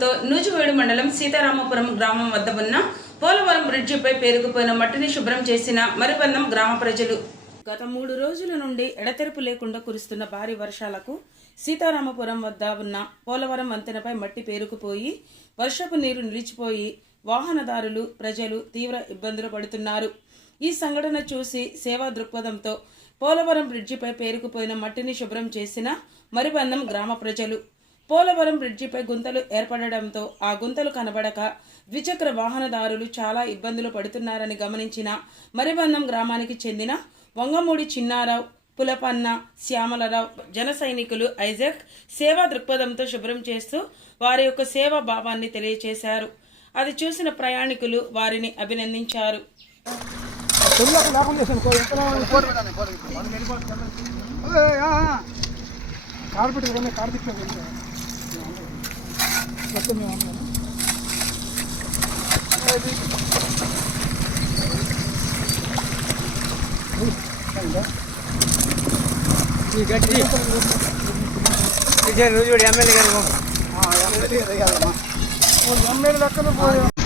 శుభ్రతలోపంతో నూజివీడు మండలం సీతారామపురం గ్రామం వద్ద ఉన్న పోలవరం బ్రిడ్జిపై పేరుకుపోయిన మట్టిని శుభ్రం చేసిన మరిబందం గ్రామ ప్రజలు. గత 3 రోజుల నుండి ఎడతెరపు లేకుండా కురుస్తున్న భారీ వర్షాలకు సీతారామపురం వద్ద ఉన్న పోలవరం వంతెనపై మట్టి పేరుకుపోయి వర్షపు నీరు నిలిచిపోయి వాహనదారులు ప్రజలు తీవ్ర ఇబ్బందులు పడుతున్నారు. ఈ సంఘటన చూసి సేవా దృక్పథంతో పోలవరం బ్రిడ్జిపై పేరుకుపోయిన మట్టిని శుభ్రం చేసిన మరిబందం గ్రామ ప్రజలు. పోలవరం బ్రిడ్జిపై గుంతలు ఏర్పడడంతో ఆ గుంతలు కనబడక ద్విచక్ర వాహనదారులు చాలా ఇబ్బందులు పడుతున్నారని గమనించిన మరిబందం గ్రామానికి చెందిన వంగమూడి చిన్నారావు, పులపన్న, శ్యామలరావు జన సైనికులు ఐజాక్ సేవా దృక్పథంతో శుభ్రం చేస్తూ వారి యొక్క సేవా భావాన్ని తెలియజేశారు. అది చూసిన ప్రయాణికులు వారిని అభినందించారు. ఎమ్మెల్యే గారు